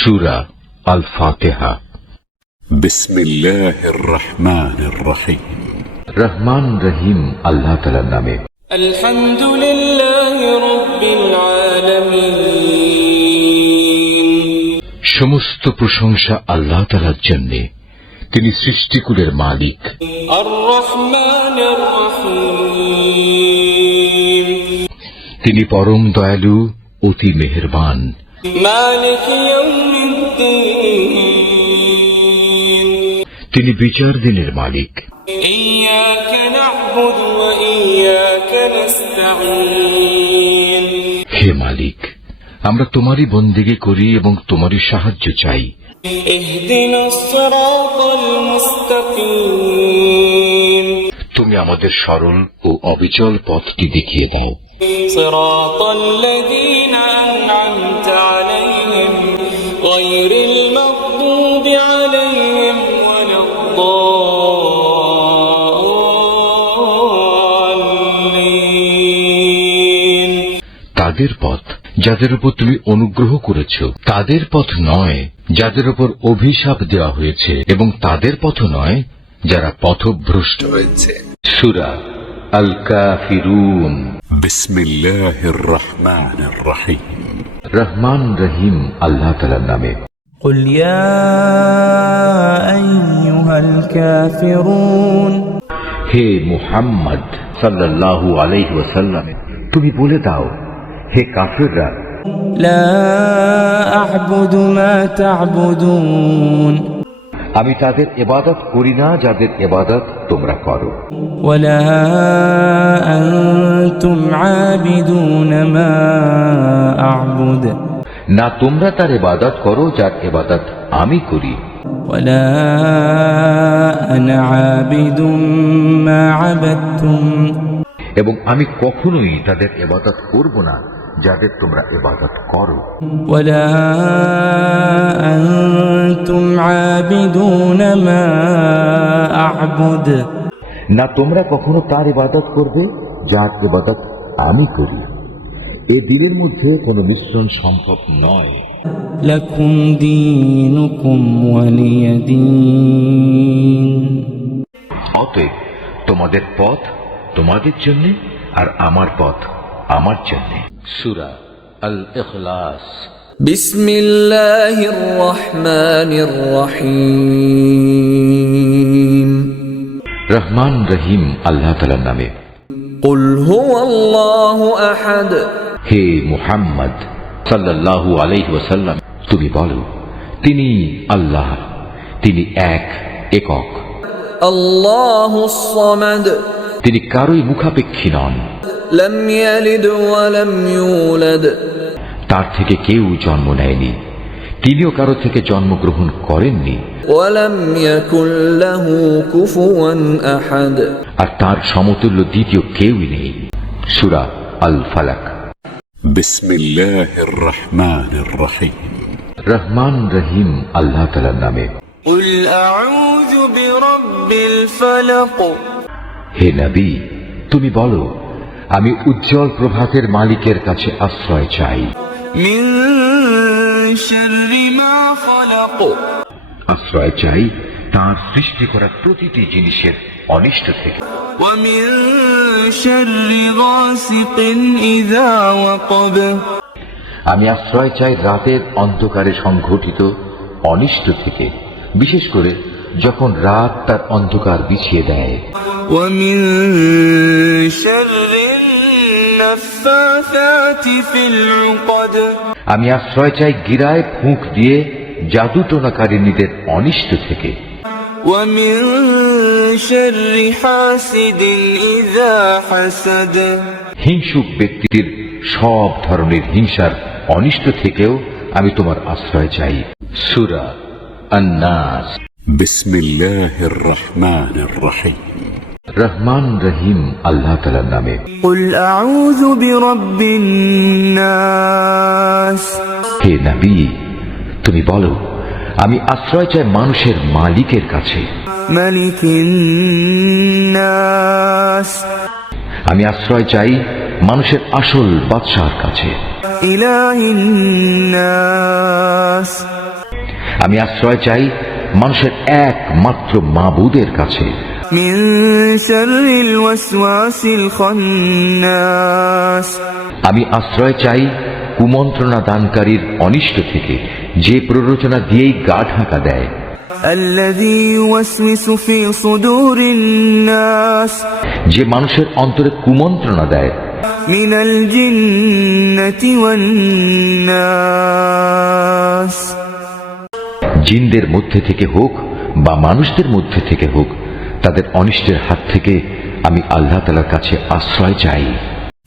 সুরা আল ফাতেহা بسم الله الرحمن الرحيم রহমান রহিম আল্লাহ তালার নামে الحمد لله رب العالمين সমস্ত প্রশংসা আল্লাহ তালার জন্যে তিনি সৃষ্টিকুলের মালিক الرحمن الرحيم তিনি পরম দয়ালু অতি মেহেরবান مالك يوم الدين তিনি বিচার দিনের মালিক। হে মালিক আমরা তোমারই বন্দিগে করি এবং তোমারই সাহায্য চাই। তুমি আমাদের সরল ও অবিচল পথটি দেখিয়ে দাও। غير المغضوب عليهم ولا الضالين তাদের পথ যাদের উপর তুমি অনুগ্রহ করেছ তাদের পথ নয় যাদের উপর অভিশাপ দেওয়া হয়েছে এবং তাদের পথ নয় যারা পথভ্রষ্ট হয়েছে সুরা আল কাফিরুন بسم الله الرحمن الرحيم রহমান রহিম আল্লাহ তালার নামে قل يا أيها الكافرون হে মুহাম্মদ সাল্লাল্লাহু আলাইহি ওয়াসাল্লাম তুমি বলে দাও হে কাফিররা لا أعبد ما تعبدون আমি তাদের এবাদত করি না যাদের এবাদত তোমরা করো ولا أنتم عابدون ما أعبد না তোমরা তার এবাদত করো যার এবাদত আমি করি ولا أنا عابد ما عبدتم এবং আমি কখনোই তাদের এবাদত করব না যাদের তোমরা এবাদত করো ولا أنتم عابدون ما أعبد না তোমরা কখনো তার ইবাদত করবে যার ইবাদত আমি করি এ দিলের মধ্যে কোনো মিশ্রণ সম্ভব নয় لكم دينكم ولي دين অতএব তোমাদের পথ তোমাদের জন্য আর আমার পথ আমার জন্য সুরা আল ইখলাস بسم الله الرحمن الرحيم রহমান রহিম আল্লাহ তালার নামে قل هو الله احد হে মুহাম্মদ সাল্লাহ আলাই ওসাল্লাম তুমি বলো তিনি আল্লাহ তিনি এক একক। তিনি কারোই মুখাপেক্ষী নন। তার থেকে কেউ জন্ম নেয়নি। তিনিও কারও থেকে জন্মগ্রহণ করেননি। আর তার সমতুল্য দ্বিতীয় কেউই নেই। সুরা আল ফালাক بسم الله الرحمن الرحيم রহমান রহিম আল্লাহ তালার নামে قل أعوذ برب الفلق হে নবী তুমি বলো আমি উজ্জ্বল প্রভাতের মালিকের কাছে আশ্রয় চাই من شر ما خلق আশ্রয় চাই তার সৃষ্টি করা প্রতিটি জিনিসের অনিষ্ট থেকে। আমি আশ্রয় চাই রাতের অন্ধকারে সংঘটিত অনিষ্ট থেকে বিশেষ করে যখন রাত তার অন্ধকার বিছিয়ে দেয়। আমি আশ্রয় চাই গিরায় ফুঁক দিয়ে জাদুটনাকারিনীদের অনিষ্ট থেকে ومن شر حاسد إذا حسد হিংসুক ব্যক্তির সব ধরনের হিংসার অনিষ্ট থেকেও আমি তোমার আশ্রয় চাই সুরা আন্নাস بسم الله الرحمن الرحيم রহমান রহিম আল্লাহ তালার নামে قل أعوذ برب الناس হে নবী তুমি বলো আমি আশ্রয় চাই মানুষের মালিকের কাছে। আমি আশ্রয় চাই মানুষের আসল বাদশার কাছে। আমি আশ্রয় চাই মানুষের একমাত্র মাবুদের কাছে। আমি আশ্রয় চাই কুমন্ত্রণা দানকারীর অনিষ্ট থেকে যে প্ররোচনা দিয়েই গা ঢাকা দেয়। যে মানুষের অন্তরে কুমন্ত্রণা দেয়। জিনদের মধ্যে থেকে হোক বা মানুষদের মধ্যে থেকে হোক তাদের অনিষ্টের হাত থেকে আমি আল্লাহ তালার কাছে আশ্রয় চাই।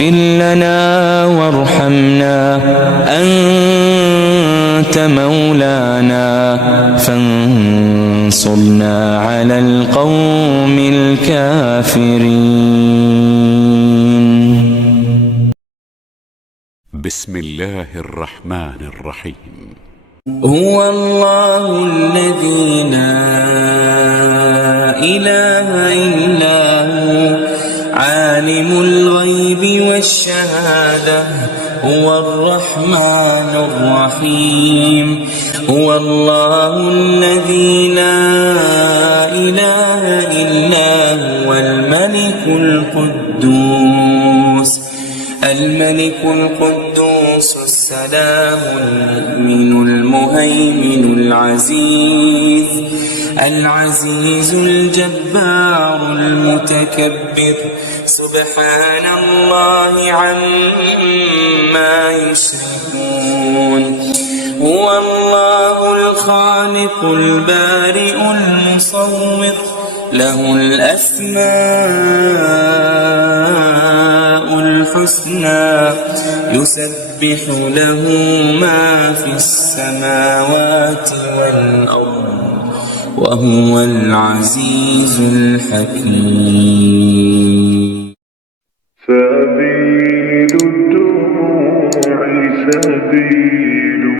واغفر لنا وارحمنا أنت مولانا فانصرنا على القوم الكافرين. بسم الله الرحمن الرحيم. هو الله الذي لا إله الغيب والشهادة هو الرحمن الرحيم. هو الله الذي لا إله إلا هو الملك القدوس. الملك القدوس السلام المؤمن المهيمن العزيز العزيز الجبار المتكبر سبحان الله عما يشركون هو الله الخالق البارئ المصور له الأسماء الحسنى يسبح له ما في السماوات والأرض وهو العزيز الحكيم. سبيل الدموع سبيل